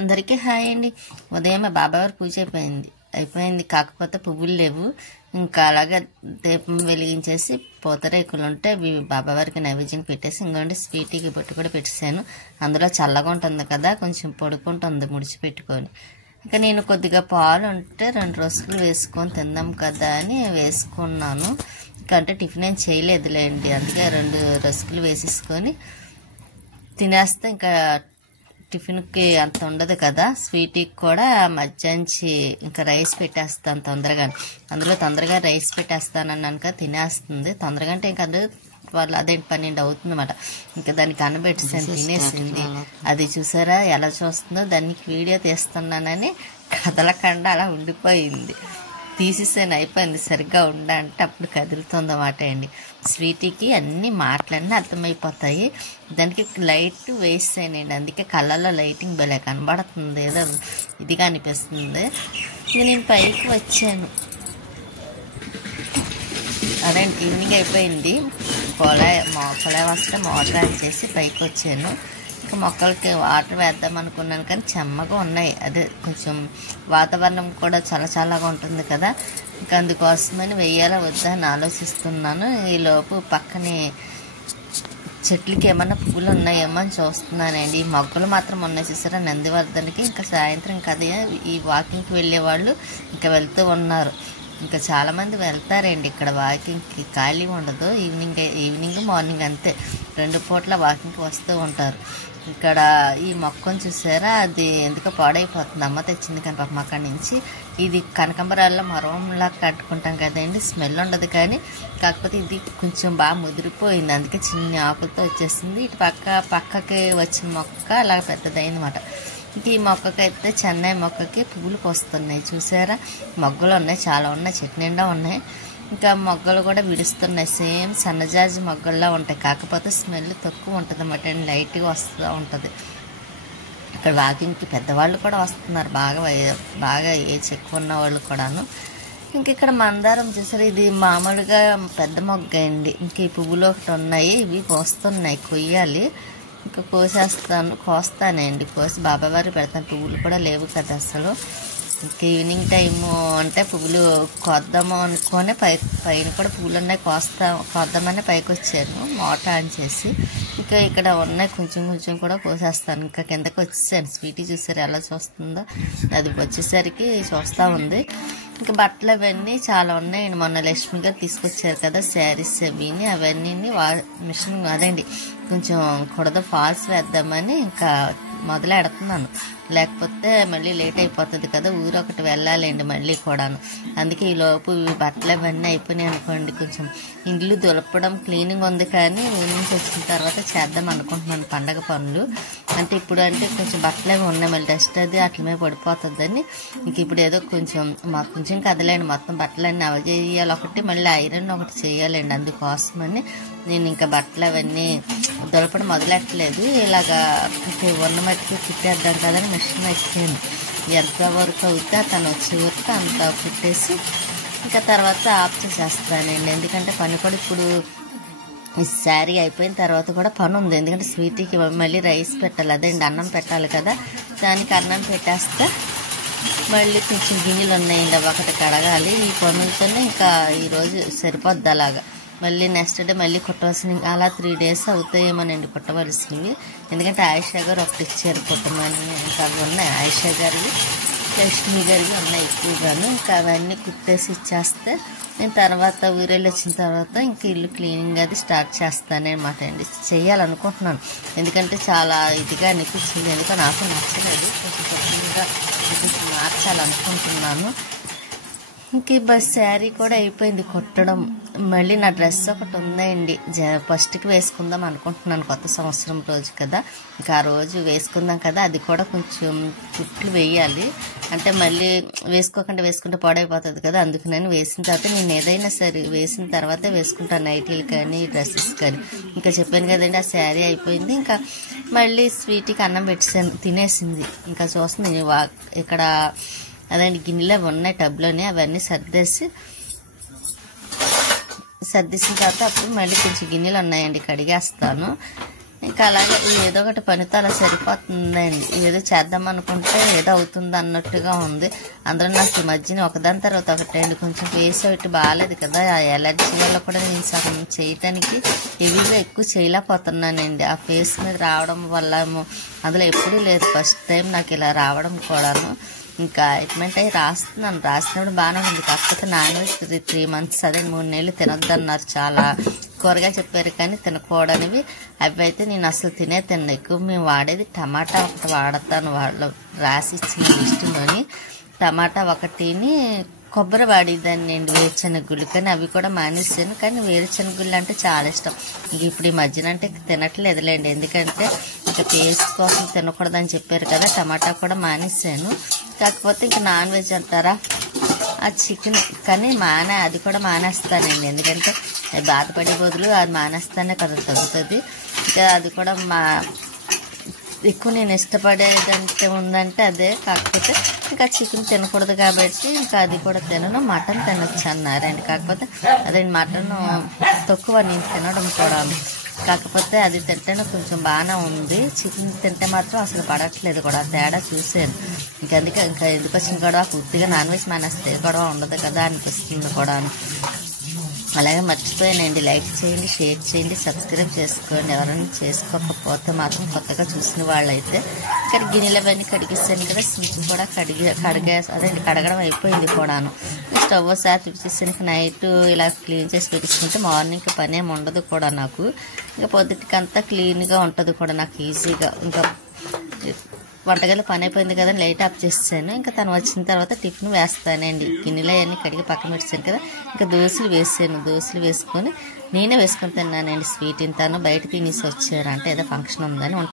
అందరికీ హాయ్ అండి. ఉదయమే బాబావారి పూజ అయిపోయింది. కాకపోతే పువ్వులు లేవు. ఇంకా అలాగే దీపం వెలిగించేసి పూతరేకులు ఉంటే అవి బాబావారికి నైవేద్యం పెట్టేసి ఇంకోండి స్వీటీకి బొట్టు కూడా పెట్టేశాను. అందులో చల్లగా ఉంటుంది కదా, కొంచెం పొడుకుంటుంది ముడిచి పెట్టుకొని. ఇంకా నేను కొద్దిగా పాలు ఉంటే 2 రస్కులు వేసుకొని తిందాం కదా అని వేసుకున్నాను. ఇంకా అంటే టిఫిన్ ఏం చేయలేదులేండి, అందుకే 2 రస్కులు వేసేసుకొని తినేస్తే ఇంకా టిఫిన్కి అంత ఉండదు కదా. స్వీట్కి కూడా మధ్యాహ్నం ఇంకా రైస్ పెట్టేస్తాను తొందరగా. అందులో తొందరగా రైస్ పెట్టేస్తానన్నాను కదా, తినేస్తుంది తొందరగా. అంటే ఇంకా అందరూ వాళ్ళు 12 అవుతుంది అన్నమాట. ఇంకా దానికి అన్నబెట్టేసాను, తినేసింది. అది చూసారా ఎలా చూస్తుందో, దానికి వీడియో తీస్తున్నానని కదలకుండా అలా ఉండిపోయింది. తీసేసాను, అయిపోయింది. సరిగ్గా ఉండంటే అప్పుడు కదులుతుందన్నమాట అండి. స్వీటీకి అన్ని మాటలన్నీ అర్థమైపోతాయి. దానికి లైట్ వేసానండి, అందుకే కళ్ళల్లో లైటింగ్ భలే కనబడుతుంది, ఏదో ఇదిగా అనిపిస్తుంది. నేను పైకి వచ్చాను, అదే ఈవినింగ్ అయిపోయింది. పొలం వస్తే మోటార్ ఆన్ చేసి పైకి వచ్చాను. ఇంకా మొక్కలకి వాటర్ వేద్దాం అనుకున్నాను కానీ చెమ్మగా ఉన్నాయి. అదే కొంచెం వాతావరణం కూడా చల్లగా ఉంటుంది కదా, ఇంకా అందుకోసమని వెయ్యాలా వద్దా అని ఆలోచిస్తున్నాను. ఈలోపు పక్కనే చెట్లకి ఏమన్నా పువ్వులు ఉన్నాయేమో అని చూస్తున్నానండి. ఈ మొగ్గలు మాత్రం ఉన్నాయి చూసారా నందివర్ధనకి. ఇంకా సాయంత్రం కదా ఈ వాకింగ్కి వెళ్ళే వాళ్ళు ఇంకా వెళ్తూ ఉన్నారు. ఇంకా చాలామంది వెళ్తారండి ఇక్కడ వాకింగ్కి, ఖాళీ ఉండదు. ఈవినింగ్ మార్నింగ్ అంతే, 2 పూట్ల వాకింగ్కి వస్తూ ఉంటారు. ఇక్కడ ఈ మొక్కను చూసారా, అది ఎందుకో పాడైపోతుంది. అమ్మ తెచ్చింది కానీ పాపం అక్కడి నుంచి. ఇది కనకాంబరాల్లో మరంలా కట్టుకుంటాం కదండి, స్మెల్ ఉండదు కానీ కాకపోతే ఇది కొంచెం బాగా ముదిరిపోయింది, అందుకే చిన్న ఆకులతో వచ్చేసింది. ఇటు పక్కకి వచ్చిన మొక్క అలా పెద్దదైంది అన్నమాట. ఇంక ఈ మొక్కకైతే చెన్నై మొక్కకి పువ్వులు వస్తున్నాయి చూసారా, మొగ్గలు ఉన్నాయి, చాలా ఉన్నాయి, చెట్టు నిండా ఉన్నాయి. ఇంకా మొగ్గలు కూడా విడుస్తున్నాయి, సేమ్ సన్నజాజి మొగ్గల్లా ఉంటాయి, కాకపోతే స్మెల్ తక్కువ ఉంటుంది అన్నమాట అండి, లైట్గా వస్తూ ఉంటుంది. ఇక్కడ వాకింగ్కి పెద్దవాళ్ళు కూడా వస్తున్నారు, బాగా ఏజ్ ఎక్కువ ఉన్న వాళ్ళు కూడాను. ఇంక ఇక్కడ మందారం చూసారు, ఇది మామూలుగా పెద్ద మొగ్గ అండి. ఇంక ఈ పువ్వులు ఒకటి ఉన్నాయి, ఇవి కోస్తున్నాయి, కొయ్యాలి. ఇంకా కోస్తానండి, కోసి బాబావారి పెడతాను. పువ్వులు కూడా లేవు కదా అసలు. ఇంకా ఈవినింగ్ టైము అంటే పువ్వులు కోద్దాము అనుకొని పైన కూడా పువ్వులు ఉన్నాయి, కోద్దామని పైకి వచ్చాను మోటార్ ఆన్ చేసి. ఇంకా ఇక్కడ ఉన్నాయి, కొంచెం కూడా కోసేస్తాను. ఇంకా కిందకి వచ్చేసాను. స్వీటీ చూసారు ఎలా చూస్తుందో, అది వచ్చేసరికి చూస్తూ ఉంది. ఇంకా బట్టలు అవన్నీ చాలా ఉన్నాయి. మొన్న లక్ష్మి గారు తీసుకొచ్చారు కదా శారీస్ అవన్నీ మిషన్ అదండి, కొంచెం కుడద ఫాల్స్ వేద్దామని ఇంకా మొదలెడుతున్నాను. లేకపోతే మళ్ళీ లేట్ అయిపోతుంది కదా, ఊరు ఒకటి వెళ్ళాలండి మళ్ళీ కూడాను. అందుకే ఈ లోపు బట్టలు అవన్నీ అయిపోయినాయి అనుకోండి, కొంచెం ఇండ్లు దులపడం క్లీనింగ్ ఉంది కానీ ఊరి నుంచి వచ్చిన తర్వాత చేద్దాం అనుకుంటున్నాను పండగ పనులు. అంటే ఇప్పుడు అంటే కొంచెం బట్టలు అవి ఉన్నాయి, మళ్ళీ డస్ట్ అది అట్లమే పడిపోతుందని ఇంక ఇప్పుడు ఏదో కొంచెం కదలండి, మొత్తం బట్టలన్నీ అవ చేయాలి ఒకటి, మళ్ళీ ఐరన్ ఒకటి చేయాలండి. అందుకోసమని నేను ఇంకా బట్టలు అవన్నీ దులపడం మొదలెట్టలేదు. ఇలాగా ఉన్న మట్టికి కుట్టేద్దాం కదా అని మిషన్ ఎక్కాను. ఎంత వరకు అవుతే తను వచ్చే వరకు అంత కుట్టేసి ఇంకా తర్వాత ఆఫ్ చేసేస్తానండి. ఎందుకంటే పని కూడా ఇప్పుడు ఈ శారీ అయిపోయిన తర్వాత కూడా పని ఉంది. ఎందుకంటే స్వీటీకి మళ్ళీ రైస్ పెట్టాలి, అదేండి అన్నం పెట్టాలి కదా, దానికి అన్నం పెట్టేస్తే మళ్ళీ కొంచెం గిన్నెలు ఉన్నాయండి, అవి ఒకటి కడగాలి. ఈ పనులతోనే ఇంకా ఈరోజు సరిపోద్ది. అలాగా మళ్ళీ నెక్స్ట్ డే మళ్ళీ కుట్టవలసినవి, అలా 3 days అవుతాయేమోనండి కుట్టవలసినవి. ఎందుకంటే ఆయిషా గారు ఒకటి ఇచ్చారు కుట్టమని, ఇంకా అవి ఉన్నాయి ఆయిషా గారివి, లక్ష్మి గారివి ఉన్నాయి ఎక్కువగాను. ఇంకా అవన్నీ కుట్టేసి ఇచ్చేస్తే నేను తర్వాత ఊరెళ్ళి వచ్చిన తర్వాత ఇంకా ఇల్లు క్లీనింగ్ అది స్టార్ట్ చేస్తానమాట అండి. చేయాలనుకుంటున్నాను, ఎందుకంటే చాలా ఇదిగా అనిపించింది, ఎందుకంటే నాకు నచ్చలేదు, కొంచెం మార్చాలనుకుంటున్నాను. ఇంక శారీ కూడా అయిపోయింది కుట్టడం. మళ్ళీ నా డ్రెస్ ఒకటి ఉందండి, ఫస్ట్కి వేసుకుందాం అనుకుంటున్నాను, కొత్త సంవత్సరం రోజు కదా, ఇంకా ఆ రోజు వేసుకుందాం కదా, అది కూడా కొంచెం కుట్లు వేయాలి. అంటే మళ్ళీ వేసుకుంటే పాడైపోతుంది కదా, అందుకని వేసిన తర్వాత నేను ఏదైనా సరే వేసిన తర్వాతే వేసుకుంటాను, నైటీలు కానీ డ్రెస్సెస్ కానీ. ఇంకా చెప్పాను కదండి, ఆ శారీ అయిపోయింది. ఇంకా మళ్ళీ స్వీట్కి అన్నం పెట్టేసాను, తినేసింది. ఇంకా చూస్తుంది ఇక్కడ అదండి గిన్నెలు అవి ఉన్నాయి టబ్లోనే, అవన్నీ సర్దేసిన తర్వాత అప్పుడు మళ్ళీ కొంచెం గిన్నెలు ఉన్నాయండి కడిగేస్తాను. ఇంకా అలాగే ఏదో ఒకటి పనితో అలా సరిపోతుందండి. ఏదో చేద్దాం అనుకుంటే ఏదో అవుతుంది అన్నట్టుగా ఉంది. అందులో నాకు ఈ మధ్యన ఒకదాని తర్వాత ఒకటండి కొంచెం ఫేస్ ఒకటి బాగాలేదు కదా, ఆ ఎలర్జీ వల్ల కూడా నేను సగం చేయటానికి హెవీగా ఎక్కువ చేయలేకపోతున్నానండి. ఆ ఫేస్ మీద రావడం వల్ల అందులో ఎప్పుడూ లేదు, ఫస్ట్ టైం నాకు ఇలా రావడం కూడాను. ఇంకా ఆయింట్మెంట్ అవి రాసినప్పుడు బాగానే ఉంది. కాకపోతే నాన్ వెజ్ 3 months అదే 3 నెలలు తినొద్దన్నారు. చాలా కూరగా చెప్పారు కానీ తినకూడనివి. అవి అయితే నేను అసలు తిన్నా. ఎక్కువ మేము వాడేది టమాటా ఒకటి వాడతాను, వాళ్ళు రాసి ఇచ్చిన లిస్టులోని. టమాటా ఒకటిని కొబ్బరి వాడేదాన్ని అండి, వేరుశనగుళ్ళు. కానీ అవి కూడా మానేసాను. కానీ వేరుశనగుళ్ళు అంటే చాలా ఇష్టం. ఇంక ఇప్పుడు ఈ మధ్యన అంటే తినట్లేదులేండి, ఎందుకంటే ఇంకా టేస్ట్ కోసం తినకూడదని చెప్పారు కదా. టమాటా కూడా మానేసాను. కాకపోతే ఇంక నాన్ వెజ్ అంటారా, ఆ చికెన్ కానీ అది కూడా మానేస్తానండి. ఎందుకంటే బాధపడే బదులు అది మానేస్తానే కదా తగ్గుతుంది. ఇంకా అది కూడా ఎక్కువ నేను ఇష్టపడేదంటే ఉందంటే అదే. కాకపోతే ఇంకా చికెన్ తినకూడదు కాబట్టి ఇంకా అది కూడా తినను. మటన్ తినొచ్చు అన్నారండి. కాకపోతే అదే మటన్ తక్కువ నేను తినడం కూడా. కాకపోతే అది తింటేనే కొంచెం బాగానే ఉంది. చికెన్ తింటే మాత్రం అసలు పడట్లేదు కూడా, తేడా చూసాను. అందుకే ఇంకా ఎందుకు వచ్చిన గొడవ, పూర్తిగా నాన్ వెజ్ మానేస్తే గొడవ ఉండదు కదా అనిపిస్తుంది కూడా. అలాగే మర్చిపోయానండి, లైక్ చేయండి, షేర్ చేయండి, సబ్స్క్రైబ్ చేసుకోండి. ఎవరైనా చేసుకోకపోతే మాత్రం కొత్తగా చూసిన వాళ్ళైతే. ఇక్కడ గిన్నెలు అవన్నీ కడిగేసాను కదా, సింక్ కూడా కడగడం అయిపోయింది కూడాను. స్టవ్ ఒకసారి చూసేసాను. నైట్ ఇలా క్లీన్ చేసి పెట్టేసుకుంటే మార్నింగ్ పని ఏమి ఉండదు కూడా నాకు. ఇంకా పొద్దుటికంతా క్లీన్గా ఉంటుంది కూడా నాకు ఈజీగా. ఇంకా వంటగదిలో పని అయిపోయింది కదా, లైట్ ఆఫ్ చేసాను. ఇంకా తను వచ్చిన తర్వాత టిఫిన్ వేస్తానండి. గిన్నెలు అవన్నీ కడిగి పక్కన పెట్టాను కదా. ఇంకా దోశలు వేసాను. దోశలు వేసుకొని నేనే వేసుకొని తిన్నానండి. స్వీట్ ఇంతాను బయట తినేసి వచ్చారు, అంటే ఏదో ఫంక్షన్ ఉందని.